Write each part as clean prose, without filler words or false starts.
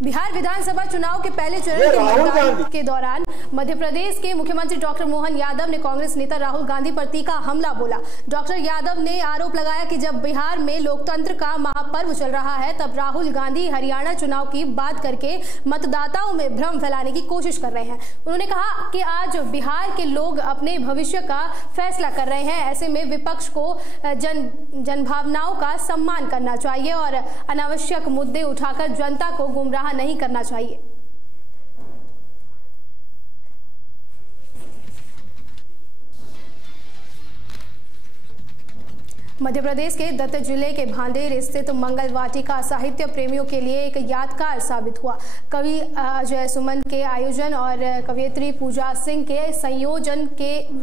बिहार विधानसभा चुनाव के पहले चरण के मतदान के दौरान मध्य प्रदेश के मुख्यमंत्री डॉक्टर मोहन यादव ने कांग्रेस नेता राहुल गांधी पर तीखा हमला बोला। डॉक्टर यादव ने आरोप लगाया कि जब बिहार में लोकतंत्र का महापर्व चल रहा है तब राहुल गांधी हरियाणा चुनाव की बात करके मतदाताओं में भ्रम फैलाने की कोशिश कर रहे हैं। उन्होंने कहा कि आज बिहार के लोग अपने भविष्य का फैसला कर रहे हैं, ऐसे में विपक्ष को जनभावनाओं का सम्मान करना चाहिए और अनावश्यक मुद्दे उठाकर जनता को गुमराह नहीं करना चाहिए। मध्य प्रदेश के दत्त जिले के भांडेर स्थित मंगल वाटिका साहित्य प्रेमियों के लिए एक यादगार साबित हुआ। कवि अजय सुमन के आयोजन और कवयित्री पूजा सिंह के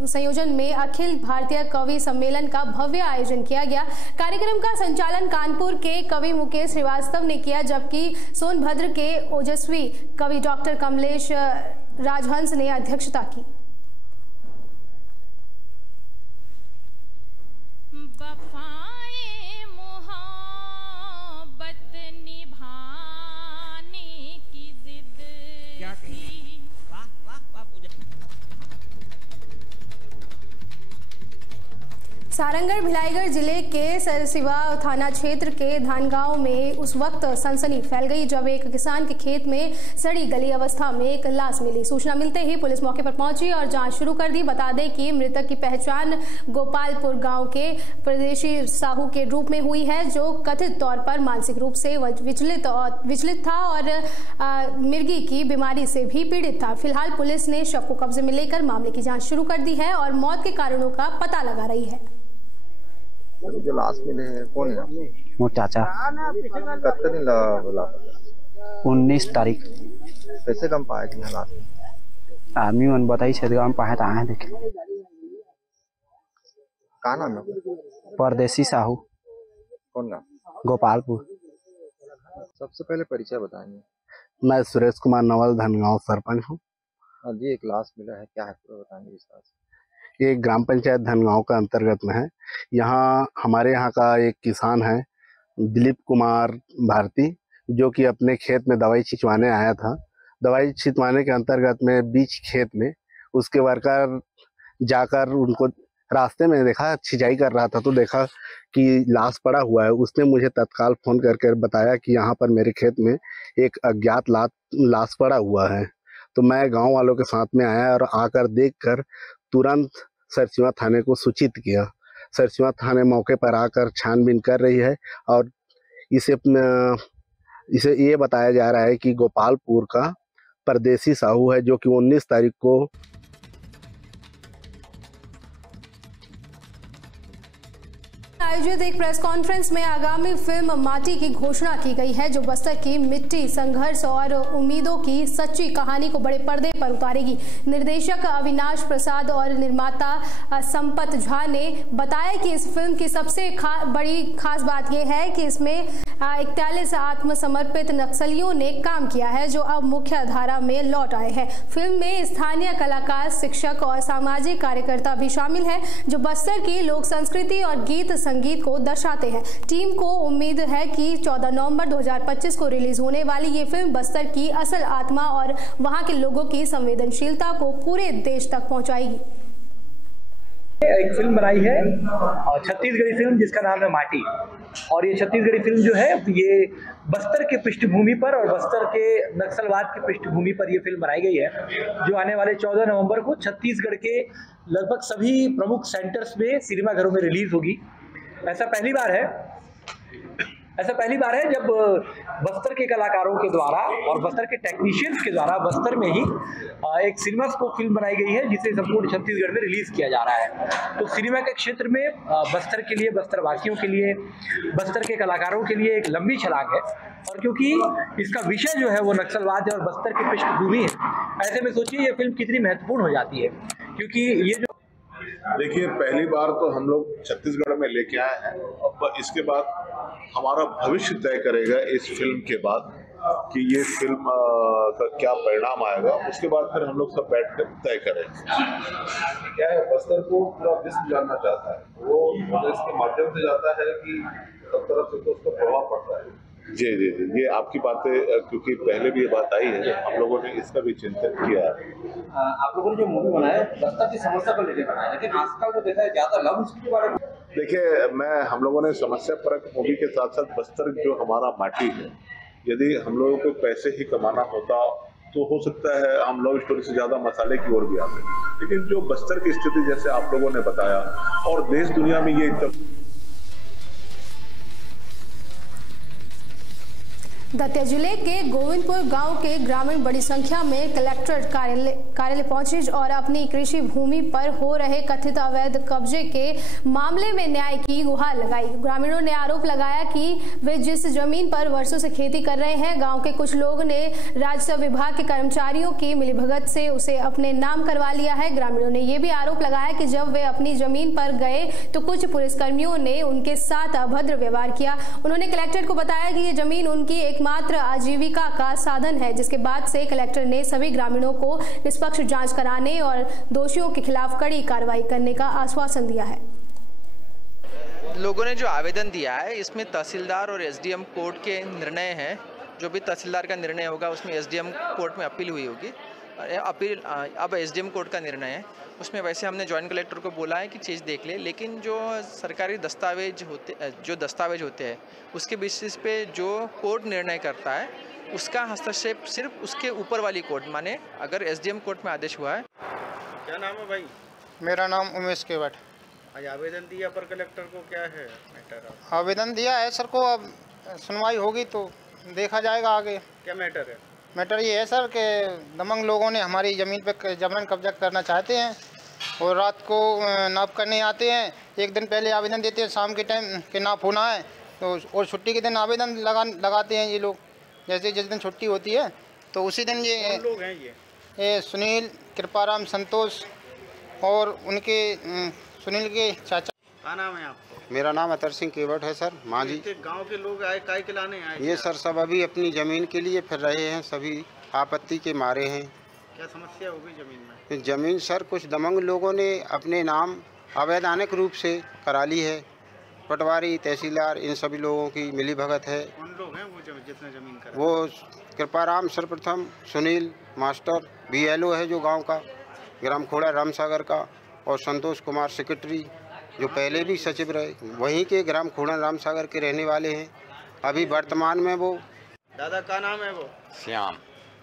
संयोजन में अखिल भारतीय कवि सम्मेलन का भव्य आयोजन किया गया। कार्यक्रम का संचालन कानपुर के कवि मुकेश श्रीवास्तव ने किया, जबकि सोनभद्र के ओजस्वी कवि डॉक्टर कमलेश राजहंस ने अध्यक्षता की। सारंगढ़ भिलाईगढ़ जिले के सरसिवा थाना क्षेत्र के धानगांव में उस वक्त सनसनी फैल गई जब एक किसान के खेत में सड़ी गली अवस्था में एक लाश मिली। सूचना मिलते ही पुलिस मौके पर पहुंची और जांच शुरू कर दी। बता दें कि मृतक की पहचान गोपालपुर गांव के परदेशी साहू के रूप में हुई है, जो कथित तौर पर मानसिक रूप से विचलित था और मिर्गी की बीमारी से भी पीड़ित था। फिलहाल पुलिस ने शव को कब्जे में लेकर मामले की जाँच शुरू कर दी है और मौत के कारणों का पता लगा रही है। जो लाश मिले हैं कौन है? वो चाचा। कब लगा? 19 तारीख। कैसे कम पाए थे लाश? आदमी मन बताई छेदगांव पाए तो आए देखे। का नाम है? परदेसी साहू। कौन नाम? गोपालपुर। सबसे पहले परिचय बताएंगे। मैं सुरेश कुमार नवल धनगांव सरपंच हूँ। जी, एक लाश मिला है, क्या है पूरा बताएंगे विस्तार से। ये ग्राम पंचायत धनगांव का अंतर्गत में है। यहाँ हमारे यहाँ का एक किसान है दिलीप कुमार भारती, जो कि अपने खेत में दवाई छिंचवाने आया था। दवाई छिंचवाने के अंतर्गत में बीच खेत में उसके वर्कर जाकर उनको रास्ते में देखा, छिंचाई कर रहा था तो देखा कि लाश पड़ा हुआ है। उसने मुझे तत्काल फोन करके बताया कि यहाँ पर मेरे खेत में एक अज्ञात लाश पड़ा हुआ है। तो मैं गाँव वालों के साथ में आया और आकर देखकर तुरंत सरसिवा थाने को सूचित किया। सरसिवा थाने मौके पर आकर छानबीन कर रही है और इसे ये बताया जा रहा है कि गोपालपुर का परदेसी साहू है, जो कि 19 तारीख को आयोजित एक प्रेस कॉन्फ्रेंस में आगामी फिल्म माटी की घोषणा की गई है, जो बस्तर की मिट्टी, संघर्ष और उम्मीदों की सच्ची कहानी को बड़े पर्दे पर उतारेगी। निर्देशक अविनाश प्रसाद और निर्माता संपत झा ने बताया कि इस फिल्म की सबसे बड़ी खास बात यह है कि इसमें 41 आत्मसमर्पित नक्सलियों ने काम किया है, जो अब मुख्य धारा में लौट आए हैं। फिल्म में स्थानीय कलाकार, शिक्षक और सामाजिक कार्यकर्ता भी शामिल हैं, जो बस्तर की लोक संस्कृति और गीत संगीत को दर्शाते हैं। टीम को उम्मीद है कि 14 नवंबर 2025 को रिलीज होने वाली ये फिल्म बस्तर की असल आत्मा और वहां के लोगों की संवेदनशीलता को पूरे देश तक पहुंचाएगी। एक फिल्म बनाई है छत्तीसगढ़ी फिल्म जिसका नाम है माटी, और ये छत्तीसगढ़ी फिल्म जो है ये बस्तर के पृष्ठभूमि पर और बस्तर के नक्सलवाद की पृष्ठभूमि पर ये फिल्म बनाई गई है, जो आने वाले 14 नवंबर को छत्तीसगढ़ के लगभग सभी प्रमुख सेंटर्स में सिनेमाघरों में रिलीज होगी। ऐसा पहली बार है जब बस्तर के कलाकारों के द्वारा और बस्तर के टेक्नीशियंस के द्वारा बस्तर में ही एक सिनेमा स्कोप फिल्म बनाई गई है, जिसे संपूर्ण छत्तीसगढ़ में रिलीज किया जा रहा है। तो सिनेमा के क्षेत्र में बस्तर के लिए, बस्तर वासियों के लिए, बस्तर के कलाकारों के लिए एक लंबी छलांग है। और क्योंकि इसका विषय जो है वो नक्सलवाद है और बस्तर की पृष्ठभूमि है, ऐसे में सोचिए ये फिल्म कितनी महत्वपूर्ण हो जाती है। क्योंकि ये जो देखिए, पहली बार तो हम लोग छत्तीसगढ़ में लेके आए हैं। अब इसके बाद हमारा भविष्य तय करेगा इस फिल्म के बाद कि ये फिल्म का क्या परिणाम आएगा। उसके बाद फिर हम लोग सब बैठ कर तय करेंगे। क्या है, बस्तर को पूरा विश्व जानना चाहता है, वो इसके माध्यम से जाता है कि सब तरफ से तो उसका प्रभाव पड़ता है। जी जी जी, ये आपकी बातें क्योंकि पहले भी ये बात आई है, हम लोगों ने इसका भी चिंतन किया है। आप लोगों ने जो मूवी बनाया बस्तर की समस्या को लेकर बनाया, लेकिन आजकल जो देखा है ज्यादा लव स्टोरी के बारे में। देखिए, हम लोगों ने समस्या परक मूवी के साथ साथ बस्तर जो हमारा माटी है, यदि हम लोगों को पैसे ही कमाना होता तो हो सकता है हम लव स्टोरी से ज्यादा मसाले की ओर भी आते, लेकिन जो बस्तर की स्थिति जैसे आप लोगों ने बताया और देश दुनिया में ये दतिया जिले के गोविंदपुर गांव के ग्रामीण बड़ी संख्या में कलेक्ट्रेट कार्यालय पहुंचे और अपनी कृषि भूमि पर हो रहे कथित अवैध कब्जे के मामले में न्याय की गुहार लगाई। ग्रामीणों ने आरोप लगाया कि वे जिस जमीन पर वर्षों से खेती कर रहे हैं, गांव के कुछ लोग ने राजस्व विभाग के कर्मचारियों की मिलीभगत से उसे अपने नाम करवा लिया है। ग्रामीणों ने यह भी आरोप लगाया कि जब वे अपनी जमीन पर गए तो कुछ पुलिसकर्मियों ने उनके साथ अभद्र व्यवहार किया। उन्होंने कलेक्टर को बताया कि ये जमीन उनकी एकमात्र आजीविका का साधन है, जिसके बाद से कलेक्टर ने सभी ग्रामीणों को निष्पक्ष जांच कराने और दोषियों के खिलाफ कड़ी कार्रवाई करने का आश्वासन दिया है। लोगों ने जो आवेदन दिया है इसमें तहसीलदार और एसडीएम कोर्ट के निर्णय हैं। जो भी तहसीलदार का निर्णय होगा उसमें एसडीएम कोर्ट में अपील हुई होगी। अपील अब एसडीएम कोर्ट का निर्णय है, उसमें वैसे हमने जॉइंट कलेक्टर को बोला है कि चीज़ देख ले, लेकिन जो सरकारी दस्तावेज होते हैं उसके बेसिस पे जो कोर्ट निर्णय करता है उसका हस्तक्षेप सिर्फ उसके ऊपर वाली कोर्ट, माने अगर एसडीएम कोर्ट में आदेश हुआ है। क्या नाम है भाई? मेरा नाम उमेश केवट। आज आवेदन दिया पर कलेक्टर को, क्या है मैटर? आवेदन दिया है सर को, अब सुनवाई होगी तो देखा जाएगा आगे। क्या मैटर है? मैटर ये है सर कि दमंग लोगों ने हमारी ज़मीन पे जबरन कब्जा करना चाहते हैं और रात को नाप करने आते हैं। एक दिन पहले आवेदन देते हैं, शाम के टाइम के नाप होना है तो, और छुट्टी के दिन आवेदन लगाते हैं ये लोग। जैसे जिस दिन छुट्टी होती है तो उसी दिन ये लोग हैं ये सुनील, कृपाराम, संतोष और उनके सुनील के चाचा। क्या नाम है आपको? मेरा नाम अतर सिंह केवट है सर। मांझी। गांव के लोग आए काय के लाने आए? ये सर सब अभी अपनी ज़मीन के लिए फिर रहे हैं, सभी आपत्ति के मारे हैं। क्या समस्या होगी ज़मीन में? ज़मीन सर कुछ दमंग लोगों ने अपने नाम अवैधानिक रूप से करा ली है। पटवारी, तहसीलदार, इन सभी लोगों की मिलीभगत है। कौन लोग हैं वो जितने ज़मीन कर? वो कृपाराम सर्वप्रथम, सुनील मास्टर BLO है जो गांव का, ग्राम खोड़ा रामसागर का, और संतोष कुमार सेक्रेटरी जो पहले भी सचिव रहे, वहीं के ग्राम खोड़ा रामसागर के रहने वाले हैं। अभी वर्तमान में वो। दादा का नाम है वो? श्याम।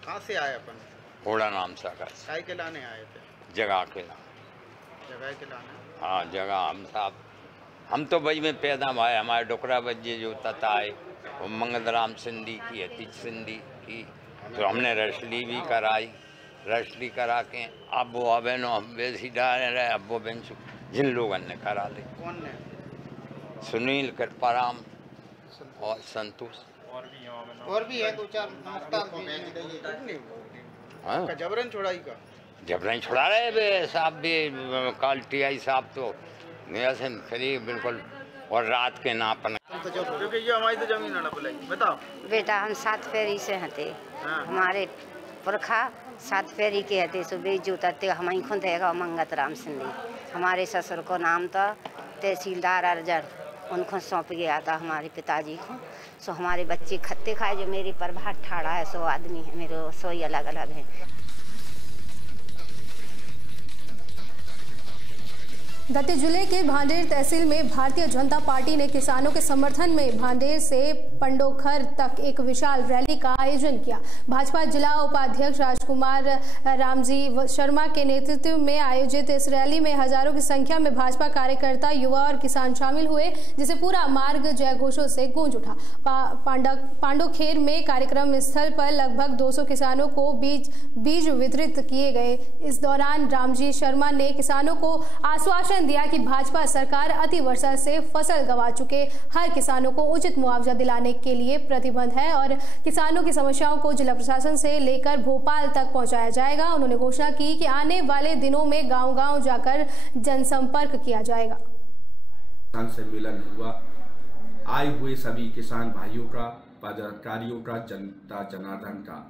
कहाँ से आए अपन? खोड़ा रामसागर। काय के लाने आए थे? जगह के लाने। जगह के लाने? हाँ जगह हम साहब, हम तो बज में पैदा हुए, हमारे डोकरा बज्जे जो तता है वो मंगलराम सिंधी की है, तीज सिंधी की, तो हमने रसली भी कराई। रसली करा के अब वो अबेनो बेसी डाल रहे, अब वो बेंच जिन लोगों ने करा ले। कौन ने? सुनील, कृपाराम और संतोष। और भी है दो चार। हाँ जबरन छुड़ाई का? जबरन छुड़ा रहे बे साहब भी, कल TI साहब तो ऐसे फ्री बिल्कुल, और रात के नापन। क्योंकि ये हमारी तो जमीन है। बुलाई बताओ बेटा, हम 7 फेरी से हते। हमारे पुरखा 7 फेरी के हते, सुबह जोतते हम खुद देगा मंगत राम सिंधी। हमारे ससुर को नाम था तहसीलदार अर्जर, उनको सौंप गया था हमारे पिताजी को। सो हमारे बच्चे खत्ते खाए, जो मेरी प्रभात ठाड़ा है 100 आदमी है, मेरे 100 ही अलग अलग हैं। दतिया जिले के भांडेर तहसील में भारतीय जनता पार्टी ने किसानों के समर्थन में भांडेर से पंडोखर तक एक विशाल रैली का आयोजन किया। भाजपा जिला उपाध्यक्ष राजकुमार रामजी शर्मा के नेतृत्व में आयोजित इस रैली में हजारों की संख्या में भाजपा कार्यकर्ता, युवा और किसान शामिल हुए, जिसे पूरा मार्ग जय घोषों से गूंज उठा। पांडोखेर में कार्यक्रम स्थल पर लगभग 200 किसानों को बीज वितरित किए गए। इस दौरान रामजी शर्मा ने किसानों को आश्वासन दिया कि भाजपा सरकार अति वर्षा से फसल गंवा चुके हर किसानों को उचित मुआवजा दिलाने के लिए प्रतिबद्ध है और किसानों की समस्याओं को जिला प्रशासन से लेकर भोपाल तक पहुंचाया जाएगा। उन्होंने घोषणा की कि आने वाले दिनों में गांव-गांव जाकर जनसंपर्क किया जाएगा। किसान सम्मेलन हुआ, आए हुए सभी किसान भाइयों का, पदाधिकारियों का, जनता जनार्दन का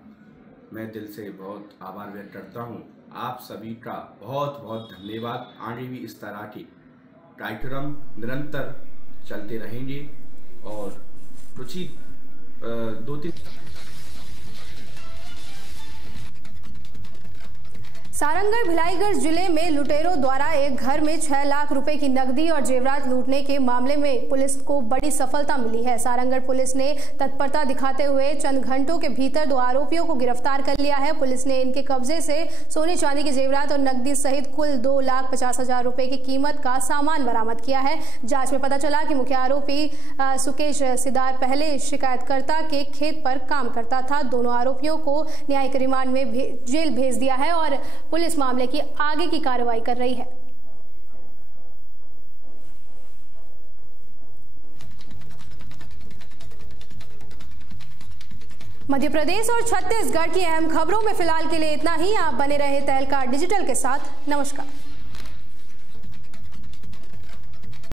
मैं दिल से बहुत आभार व्यक्त करता हूं। आप सभी का बहुत बहुत धन्यवाद। आगे भी इस तरह के कार्यक्रम निरंतर चलते रहेंगे और उचित 2-3 सारंगढ़ भिलाईगढ़ जिले में लुटेरों द्वारा एक घर में 6 लाख रुपए की नकदी और जेवरात लूटने के मामले में पुलिस को बड़ी सफलता मिली है। सारंगढ़ पुलिस ने तत्परता दिखाते हुए चंद घंटों के भीतर 2 आरोपियों को गिरफ्तार कर लिया है। पुलिस ने इनके कब्जे से सोने चांदी के जेवरात और नकदी सहित कुल 2,50,000 रुपए की कीमत का सामान बरामद किया है। जांच में पता चला कि मुख्य आरोपी सुकेश सिदार पहले शिकायतकर्ता के खेत पर काम करता था। दोनों आरोपियों को न्यायिक रिमांड में जेल भेज दिया है और पुलिस मामले की आगे की कार्रवाई कर रही है। मध्य प्रदेश और छत्तीसगढ़ की अहम खबरों में फिलहाल के लिए इतना ही। आप बने रहे तहलका डिजिटल के साथ। नमस्कार।